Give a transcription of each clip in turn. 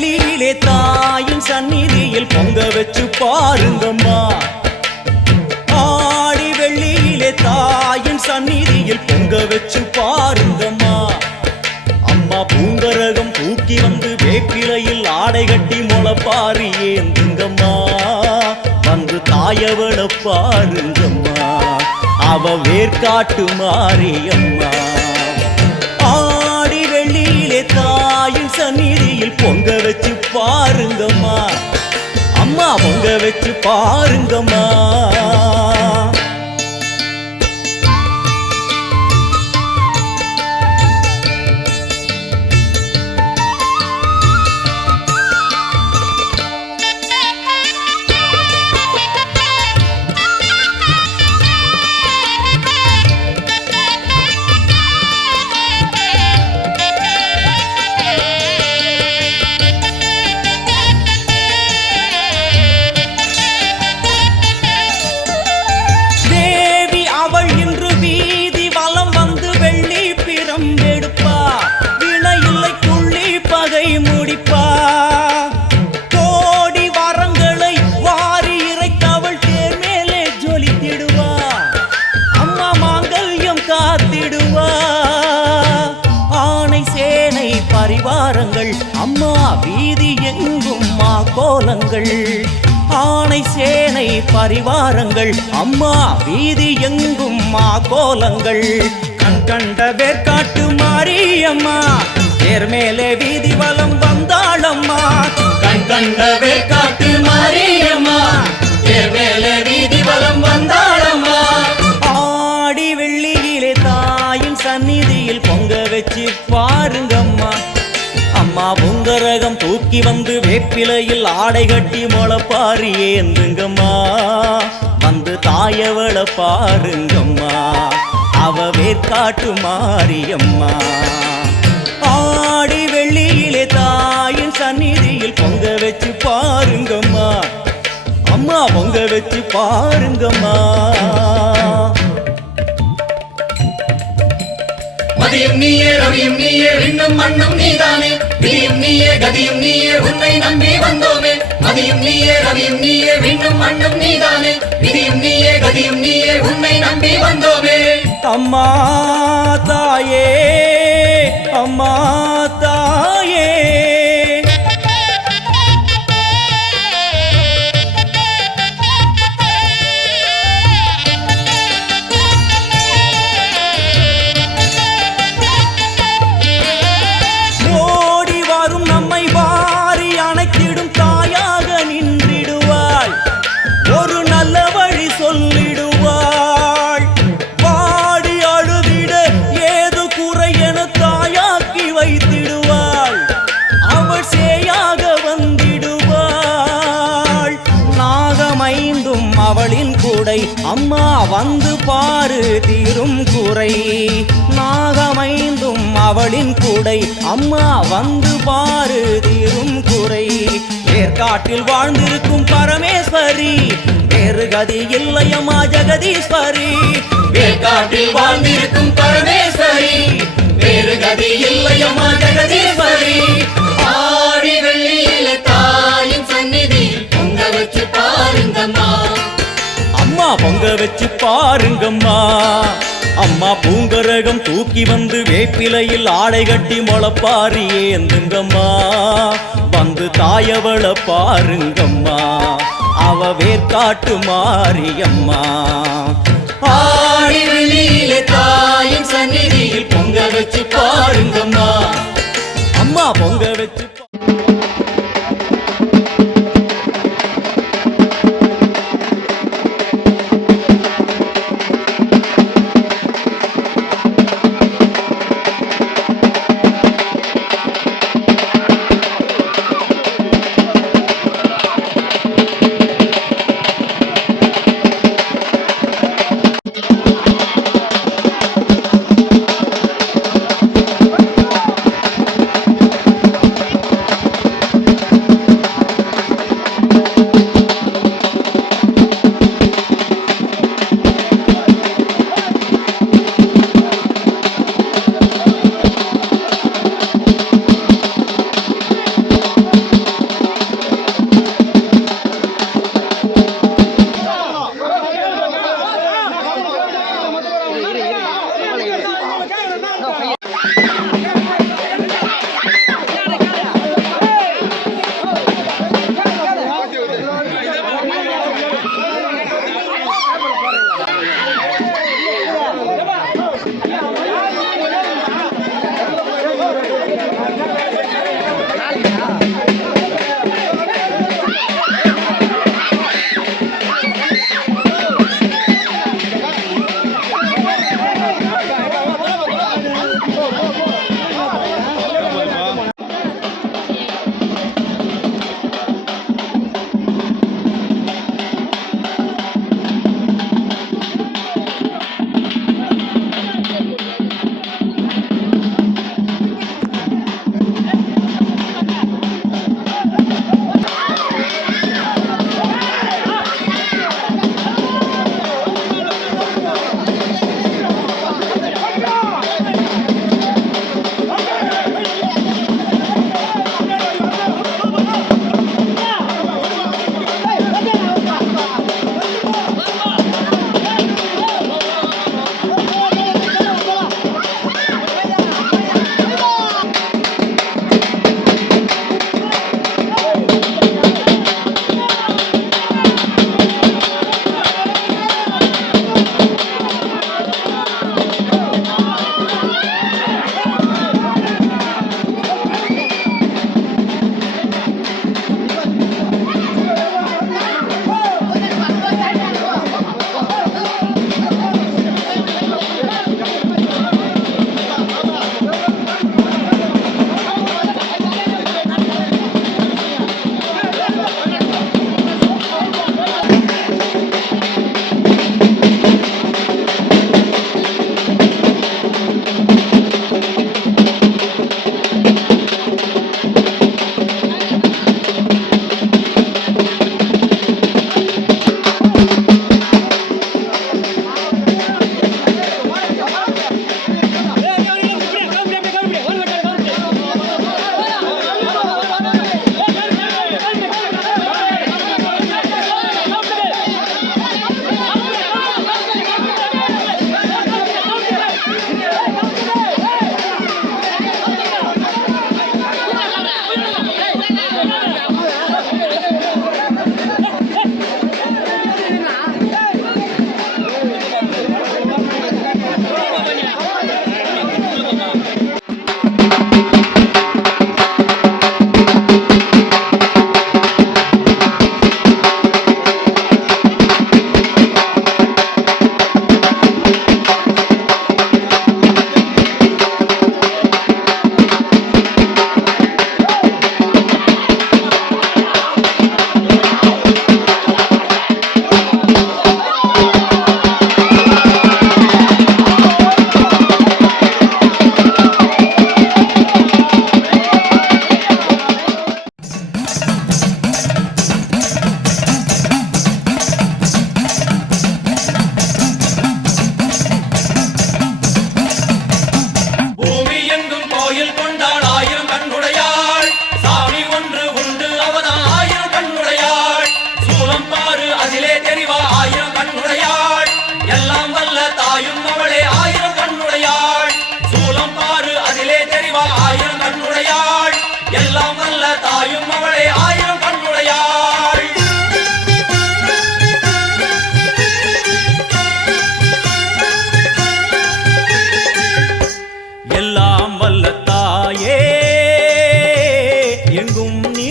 வெள்ளியிலே தாயின் சந்நிதியில் பொங்க வச்சு பாருங்கம்மா. ஆடி வெள்ளியிலே தாயின் சந்நிதியில் பொங்க வச்சு பாருங்கம்மா. அம்மா பூங்கரகம் தூக்கி வந்து வேப்பிலையில் ஆடை கட்டி முளைப்பாரி ஏந்துங்கம்மா. வந்து தாயவள பாருங்கம்மா, அவ வேர்காட்டு மாரியம்மா. ஆடி வெள்ளியிலே தாயின் சந்நிதியில் பொங்க வச்சு பாருங்கம்மா. அம்மா பொங்க வச்சு பாருங்கம்மா. பரிவாரங்கள் அம்மா வீதி எங்கும் மா கோலங்கள். ஆணை சேனை பரிவாரங்கள் அம்மா வீதி எங்கும் மா கோலங்கள். கண் கண்ட வேர்காட்டு மாரியம்மா தேர் மேலே வீதி வலம் வந்தாளம்மா. கண் கண்ட வேர்காட்டு மாரியம்மா தேர் மேலே வீதி வலம் வந்தாளம்மா. ஆடி வெள்ளியிலே தாயின் சந்நிதியில் பொங்க வச்சு பாருங்கம்மா. அம்மா பூங்கரகம் தூக்கி வந்து வேப்பிலையில் ஆடை கட்டி முளைப்பாரி ஏந்துங்கம்மா. வந்து தாயவள பாருங்கம்மா, அவ வேர்காட்டு மாரியம்மா. ஆடி வெள்ளியிலே தாயின் சந்நிதியில் பொங்க வச்சு பாருங்கம்மா. அம்மா பொங்க வச்சு பாருங்கம்மா. மதியும் நீயே ரவியும் நீயே விண்ணும் மண்ணும் நீதானே. விதியும் நீயே கதியும் நீயே உன்னை நம்பி வந்தோமே. மதியும் நீயே ரவியும் நீயே விண்ணும் மண்ணும் நீதானே. விதியும் நீயே கதியும் நீயே உன்னை நம்பி வந்தோமே. அம்மா தாயே அம்மா தாயே அவளின் கூடை. அம்மா வந்து பாரு தீரும் குறை. நாகமைந்தும் அவளின் கூடை. அம்மா வந்து பாரு தீரும் குறை. வேர்காட்டில் வாழ்ந்திருக்கும் பரமேஸ்வரி வேறு கதி இல்லையம்மா ஜெகதீஸ்வரி. வேர்காட்டில் வாழ்ந்திருக்கும் பரமேஸ்வரி வேறு கதி இல்லையம்மா ஜெகதீஸ்வரி. ஆடி வெள்ளியிலே தாயின் சந்நிதியில் பொங்க வச்சு பாருங்கம்மா. அம்மா பொங்க வச்சு பாருங்கம்மா. அம்மா பூங்கரகம் தூக்கி வந்து வேப்பிலையில் ஆடை கட்டி முளைப்பாரி ஏந்துங்கம்மா. வந்து தாயவள பாருங்கம்மா, அவ வேர்காட்டு மாரியம்மா. ஆடி வெள்ளியிலே தாயின் சந்நிதியில் பொங்க வச்சு பாருங்கம்மா. அம்மா பொங்க வச்சு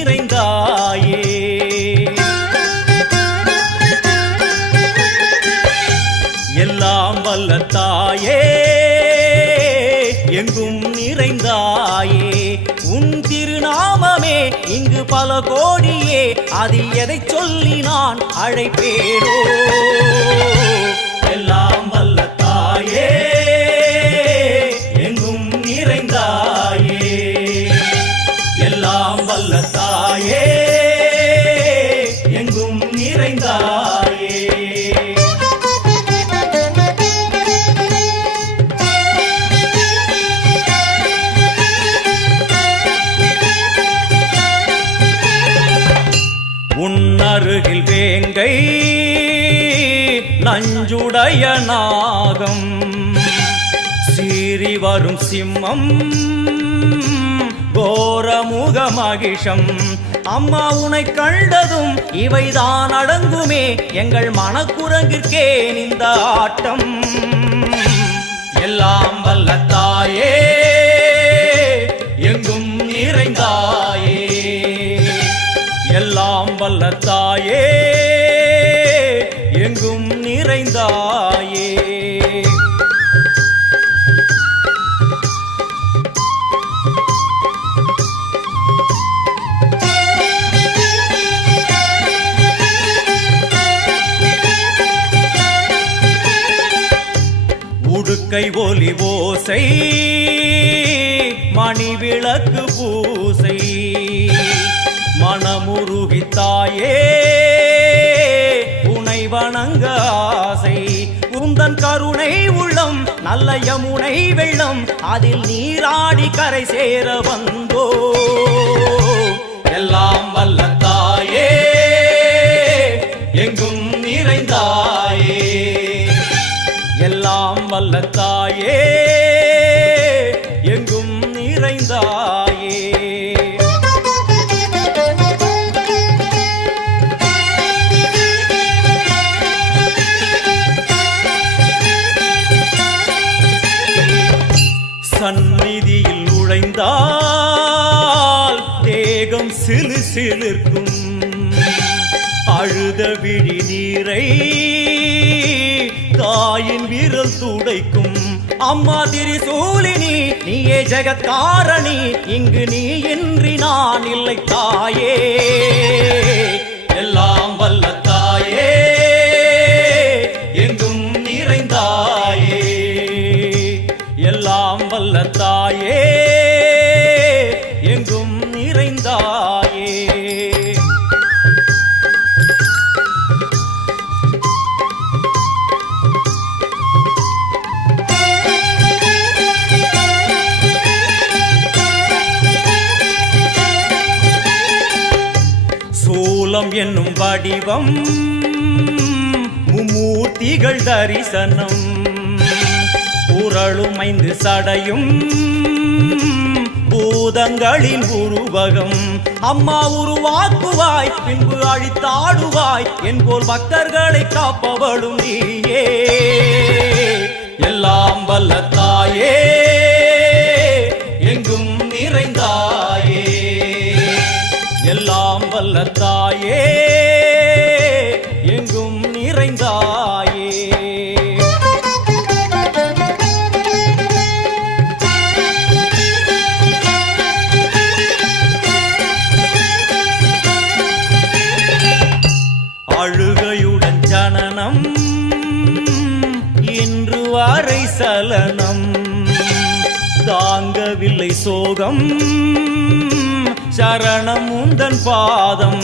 நிறைந்தாயே. எல்லாம் வல்ல தாயே எங்கும் நிறைந்தாயே. உன் திருநாமமே இங்கு பல கோடியே, அதில் எதை சொல்லி நான் அழைப்பேனோ. எல்லாம் வல்ல தாயே எங்கும் நிறைந்தாயே. எல்லாம் வல்ல தாயே எங்கும் நிறைந்தாயே. உன்னருகில் வேங்கை நஞ்சுடைய நாகம், சீறி வரும் சிம்மம் கோரமுக மகிஷம். அம்மா உனை கண்டதும் இவைதான் அடங்குமே, எங்கள் மனக்குரங்கிற்கே இந்த ஆட்டம். எல்லாம் வல்ல தாயே எங்கும் நிறைந்தாயே. எல்லாம் வல்ல தாயே எங்கும் நிறைந்தாயே. உடுக்கை ஒலி ஓசை மணி விளக்கு பூசை, மனமுருகி தாயே உனை வணங்க ஆசை. உந்தன் கருணை உள்ளம் நல்ல யமுனை வெள்ளம், அதில் நீராடி கரை சேர வந்தோ. எல்லாம் வல்ல தாயே எங்கும் நிறைந்தாயே. எல்லாம் வல்ல தாயே எங்கும் நிறைந்தாயே. சந்நிதியில் நுழைந்தால் தேகம் சிலு சிலிர்க்கும், அழுத விழி நீரை தாயின் விரல் துடைக்கும். அம்மா திரிசூலினி நீயே ஜெகத்காரணி, இங்கு நீ இன்றி நான் இல்லை தாயே. எல்லாம் வல்ல தாயே எங்கும் நிறைந்தாயே. எல்லாம் வல்ல தாயே எங்கும் நிறைந்தாயே. சூலம் என்னும் வடிவம் மும்மூர்த்திகள் தரிசனம், உரளும் 5 சடையும் பூதங்களின் உருவகம். அம்மா உருவாக்குவாய் பின்பு அழித்தாடுவாய், என்போல் பக்தர்களை காப்பவளும் நீயே. எல்லாம் வல்ல தாயே எங்கும் நிறைந்தாயே. எல்லாம் வல்ல தாயே எங்கும் நிறைந்தாயே. அழுகையுடன் ஜனனம் இன்று வரை சலனம், தாங்கவில்லை சோகம் சரணம் உந்தன் பாதம்.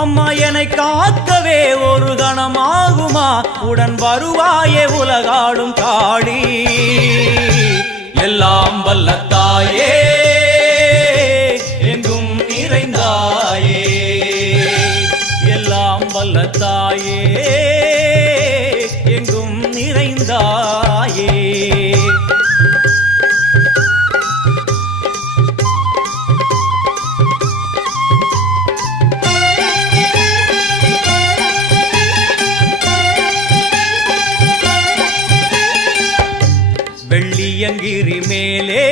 அம்மா என்னை காக்கவே ஒரு கணமாகுமா, உடன் வருவாயே உலகாடும் காளி. எல்லாம் வல்ல தாயே எங்கும் நிறைந்தாயே. எல்லாம் வல்ல தாயே எங்கும் நிறைந்தாயே. வெள்ளியங்கிரி மேலே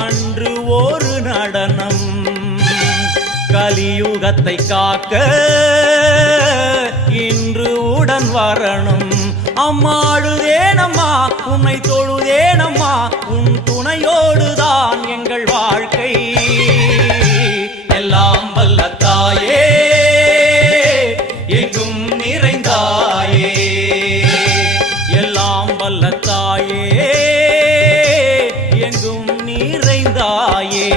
அன்று ஒரு நடனம், கலியுகத்தை காக்க இன்று உடன் வரணும். அம்மாடுதேனம்மா உன்னை தொழுதேனம்மா, உன் துணையோடுதான் எங்கள் வாழ்க்கை. எல்லாம் வல்ல தாயே எங்கும் நிறைந்தாயே, எல்லாம் வல்ல தாயே எங்கும் நிறைந்தாயே.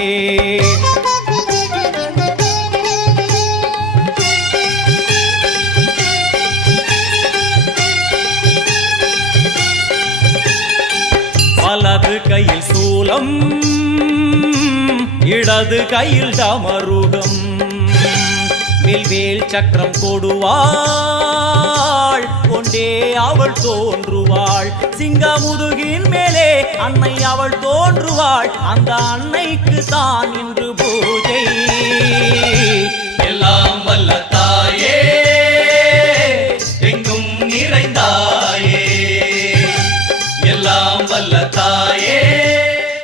வலது கையில் சூலம், இடது கையில் டமருகம், வில்வேல் சக்கரம் கொடுவாள், கொண்டே அவள் தோன்றுவாள். சிங்கமுதுகின் மேலே அன்னை அவள் தோன்றுவாள், அந்த அன்னைக்கு தான் இன்று பூஜை. எல்லாம்